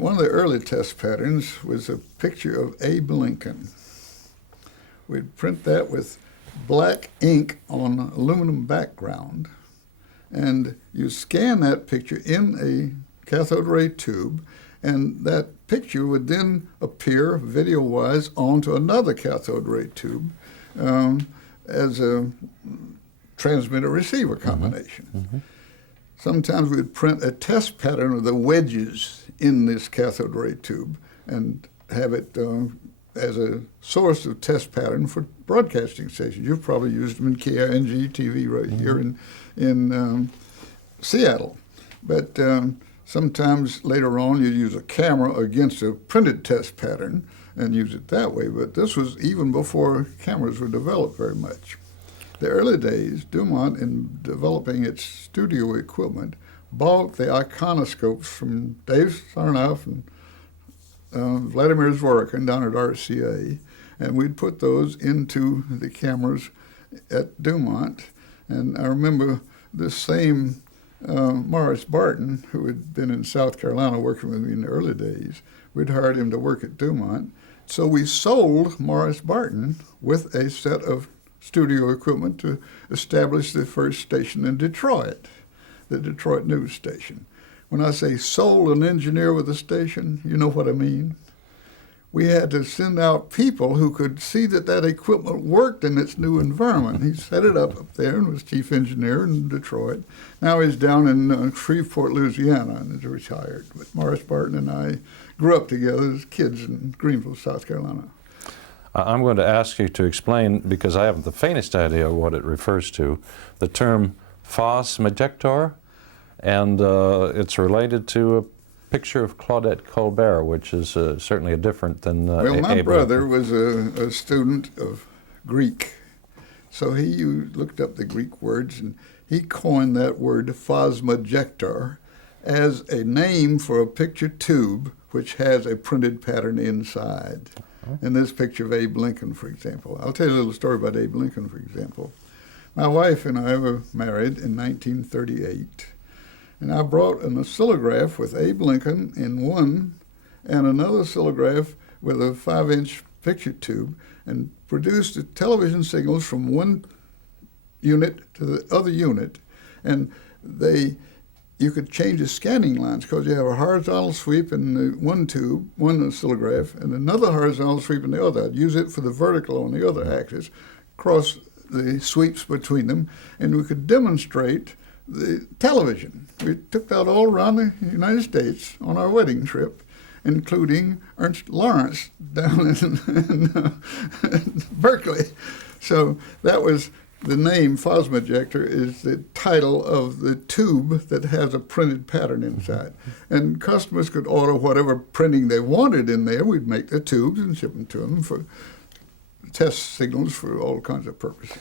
one of the early test patterns was a picture of Abe Lincoln. We'd print that with black ink on aluminum background, and you scan that picture in a cathode ray tube, and that picture would then appear video-wise onto another cathode ray tube as a transmitter-receiver combination. Mm-hmm. Sometimes we'd print a test pattern of the wedges in this cathode ray tube and have it as a source of test pattern for broadcasting stations. You've probably used them in KING TV right here in Seattle. But sometimes later on you use a camera against a printed test pattern and use it that way. But this was even before cameras were developed very much. The early days, Dumont, in developing its studio equipment, bought the iconoscopes from Dave Sarnoff and Vladimir Zworykin down at RCA, and we'd put those into the cameras at Dumont. And I remember this same Morris Barton, who had been in South Carolina working with me in the early days, we'd hired him to work at Dumont. So we sold Morris Barton with a set of studio equipment to establish the first station in Detroit, the Detroit news station. When I say sold an engineer with a station, you know what I mean. We had to send out people who could see that that equipment worked in its new environment. He set it up there and was chief engineer in Detroit. Now he's down in Shreveport, Louisiana, and is retired. But Morris Barton and I grew up together as kids in Greenville, South Carolina. I'm going to ask you to explain, because I haven't the faintest idea what it refers to, the term Phosmojector, and it's related to a picture of Claudette Colbert, which is certainly different than Well, my brother was a student of Greek, so he looked up the Greek words, and he coined that word Phosmojector as a name for a picture tube which has a printed pattern inside. In this picture of Abe Lincoln, for example. I'll tell you a little story about Abe Lincoln, for example. My wife and I were married in 1938, and I brought an oscillograph with Abe Lincoln in one and another oscillograph with a 5-inch picture tube and produced the television signals from one unit to the other unit. And you could change the scanning lines because you have a horizontal sweep in the one tube, one oscillograph, and another horizontal sweep in the other. I'd use it for the vertical on the other axis, cross the sweeps between them, and we could demonstrate the television. We took that all around the United States on our wedding trip, including Ernst Lawrence down in Berkeley. So that was the name Phosmojector is the title of the tube that has a printed pattern inside. And customers could order whatever printing they wanted in there. We'd make the tubes and ship them to them for test signals for all kinds of purposes.